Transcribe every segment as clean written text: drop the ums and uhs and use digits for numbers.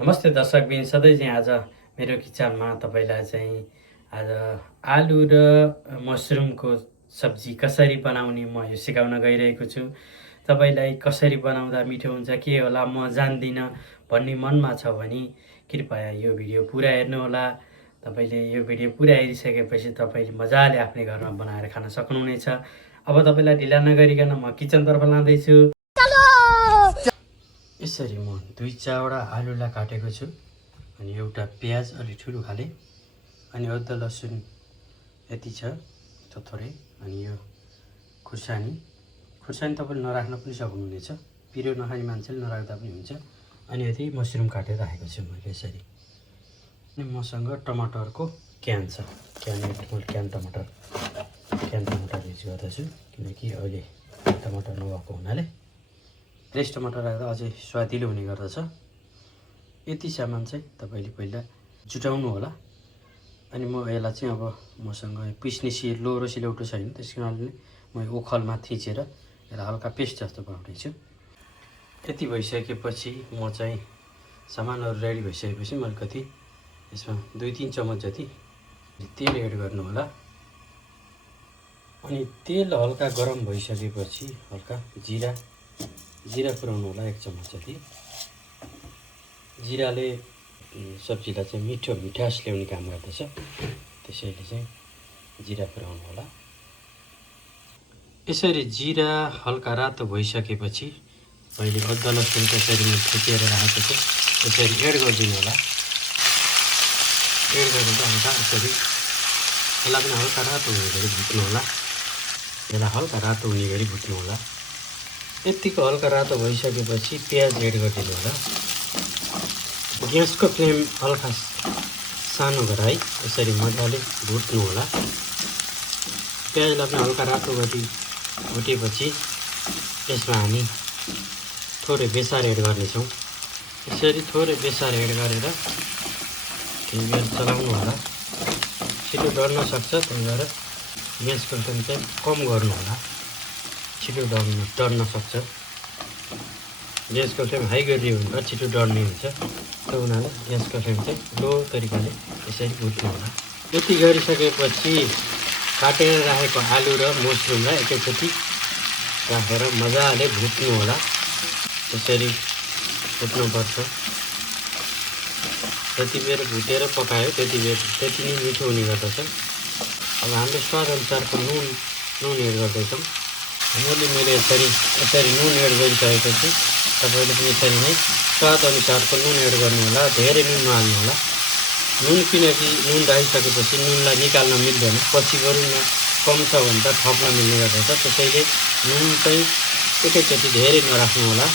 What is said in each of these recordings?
नमस्ते दर्शकबिन सधैँ चाहिँ आज मेरो किचनमा तपाईँलाई चाहिँ आज आलु र मसरुमको सब्जी कसरी बनाउने म यो सिकाउन गइरहेको छु। तपाईँलाई कसरी बनाउँदा मिठो हुन्छ के होला म जान्दिनँ भन्ने मनमा छ भने कृपया यो भिडियो पुरा हेर्नुहोला। तपाईँले यो भिडियो पुरा हेरिसकेपछि तपाईँले मजाले आफ्नै घरमा बनाएर खान सक्नुहुनेछ। अब तपाईँलाई ढिला नगरिकन म किचनतर्फ लाँदैछु। यसरी म 2-4वटा आलुलाई काटेको छु अनि एउटा प्याज अलि ठुलो खाले अनि अदुवा लसुन यति छ थोरै अनि यो खुर्सानी तपाईँले नराख्न पनि सक्नुहुनेछ। पिरो नखाने मान्छेले नराख्दा पनि हुन्छ। अनि यति मसरुम काटेर राखेको छु मैले यसरी। अनि मसँग टमाटरको क्यान छ, क्यान टमाटर युज गर्दछु किनकि अहिले टमाटर नभएको हुनाले फ्रेस टमाटर राख्दा अझै स्वादिलो हुने गर्दछ। यति सामान चाहिँ तपाईँले पहिला जुटाउनु होला। अनि म यसलाई चाहिँ अब मसँग पिस्ने लोरो सिलौटो छैन, त्यस कारणले म ओखलमा थिचेर यसलाई हल्का पेस्ट जस्तो बनाउँदैछु। यति भइसकेपछि म चाहिँ सामानहरू रेडी भइसकेपछि मैले कति यसमा 2-3 चम्मच जति तेल एड गर्नु होला। अनि तेल हल्का गरम भइसकेपछि हल्का जिरा पुऱ्याउनु होला 1 चम्मच जति। जिराले सब्जीलाई चाहिँ मिठास ल्याउने काम गर्दछ, त्यसैले चाहिँ जिरा पुऱ्याउनु होला। यसरी जिरा हल्का रातो भइसकेपछि पहिले अदुवा लसुन त्यसरी म थिचेर राखेको छु त्यसरी एड गरिदिनु होला। एड गरेर हल्का यसरी यसलाई पनि हल्का रातो हुने गरी भुट्नु होला। यसलाई हल्का रातो हुने गरी भुट्नु होला। यतिको हल्का रातो भइसकेपछि प्याज एड गरिदिनु होला। ग्यासको फ्लेम हल्का सानो गराई यसरी मजाले भुट्नु होला। प्याजलाई पनि हल्का रातो गरी भुटेपछि यसमा हामी थोरै बेसार एड गर्नेछौँ। यसरी थोरै बेसार एड गरेर केही बेर चलाउनु होला। छिटो डढ्न सक्छ, त्यही भएर ग्यासको फ्लेम चाहिँ कम गर्नु होला, छिटो डढ्न सक्छ। ग्यासको फ्लेम हाई गरिदियो भने छिटो डढ्ने हुन्छ, त्यो हुनाले ग्यासको फ्लेम चाहिँ लो तरिकाले यसरी भुट्नु होला। यति गरिसकेपछि काटेर राखेको आलु र मसरुमलाई एकैचोटि राखेर मजाले भुट्नु होला। त्यसरी भुट्नुपर्छ। जति बेर भुटेर पकायो त्यति नै मिठो हुने गर्दछ। अब हामीले स्वादअनुसारको नुन एड गर्दैछौँ। मैले यसरी नुन एड गरिसकेपछि तपाईँले पनि यसरी नै स्वादअनुसारको नुन एड गर्नु होला। धेरै नुन नहाल्नु होला। नुन किनकि नुन राखिसकेपछि नुनलाई निकाल्न मिल्दैन, पछि बरु कम छ भने त थप्न मिल्ने गर्दछ। त्यसैले नुन चाहिँ एकैचोटि धेरै नराख्नु होला।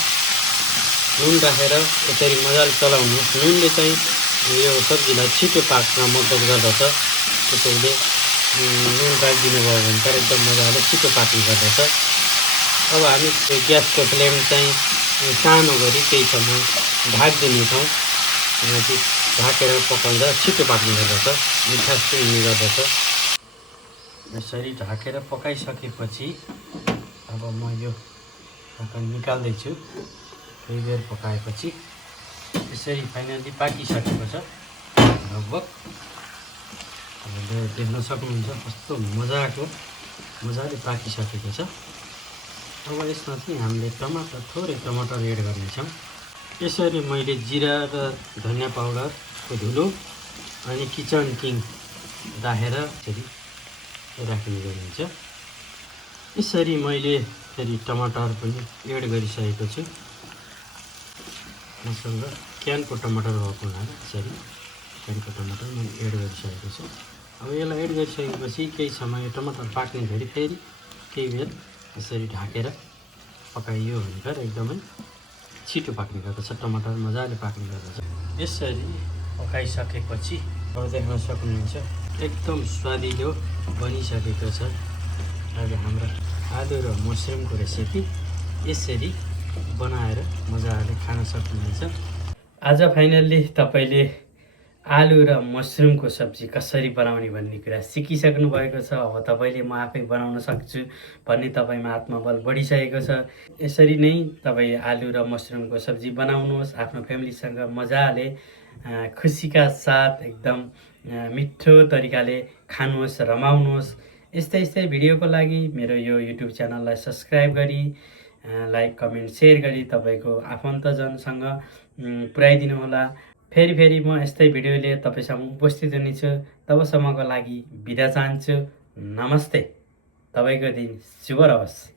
नुन राखेर यसरी मजाले चलाउनुहोस्। नुनले चाहिँ यो सब्जीलाई छिटो पाक्न मद्दत गर्दछ। त्यसैले नुन राखिदिनु भयो भने त एकदम मजाले छिटो पाक्ने गर्दछ। अब हामी ग्यासको फ्लेम चाहिँ सानो गरी केही समय ढाकिदिनेछौँ किनकि ढाकेर पकाउँदा छिटो पाक्ने गर्दछ, मिठास पनि हुने गर्दछ। यसरी ढाकेर पकाइसकेपछि अब म यो ढक्कन निकाल्दैछु। केही बेर पकाएपछि यसरी फाइनली पाकिसकेको छ लगभग। तपाईँले देख्न सक्नुहुन्छ कस्तो मजाले पाकिसकेको छ। अब यसमा चाहिँ हामीले थोरै टमाटर एड गर्नेछौँ। यसरी मैले जिरा र धनियाँ पाउडरको धुलो अनि किचन किङ राखेर यसरी राख्ने गरिन्छ। यसरी मैले फेरि टमाटर पनि एड गरिसकेको छु। मसँग क्यानको टमाटर भएको हुनाले यसरी क्यानको टमाटर मैले एड गरिसकेको छु। अब यसलाई एड गरिसकेपछि केही समय टमाटर पाक्ने गरी फेरि केही बेर यसरी ढाकेर पकाइयो भने त एकदमै छिटो पाक्ने गर्दछ, टमाटर मजाले पाक्ने गर्दछ। यसरी पकाइसकेपछि अब देख्न सक्नुहुन्छ एकदम स्वादिलो बनिसकेको छ। आज हाम्रो आलु र मसरुमको रेसिपी यसरी बनाएर मजाले खान सक्नुहुन्छ। आज फाइनल्ली तपाईँले आलु र मसरुमको सब्जी कसरी बनाउने भन्ने कुरा सिकिसक्नु भएको छ। अब तपाईँले म आफै बनाउन सक्छु भन्ने तपाईँमा आत्मबल बढिसकेको छ। यसरी नै तपाईँ आलु र मसरुमको सब्जी बनाउनुहोस्, आफ्नो फ्यामिलीसँग मजाले खुसीका साथ एकदम मिठो तरिकाले खानुहोस्, रमाउनुहोस्। यस्तै यस्तै भिडियोको लागि मेरो यो युट्युब च्यानललाई सब्सक्राइब गरी लाइक कमेन्ट सेयर गरी तपाईँको आफन्तजनसँग पुर्याइदिनु होला। फेरि म यस्तै भिडियो लिएर तपाईँसँग उपस्थित हुनेछु। तबसम्मको लागि बिदा चाहन्छु। नमस्ते। तपाईँको दिन शुभ रहोस्।